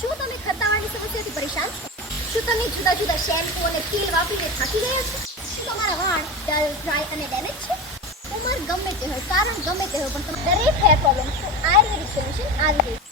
શું તમે ખરતાવાળની સમસ્યાથી પરેશાન છો? શું તમે જુદા જુદા શેમ્પૂ અને તેલ વાપરીને થાકી ગયા છો? શું તમારા વાળ ડલ, ડ્રાય અને ડેમેજ છે? ઉંમર ગમે તે હોય, કારણ ગમે તે હોય, પણ દરેક હેર પ્રોબ્લેમ આયુર્વેદિક સોલ્યુશન આવી ગઈ.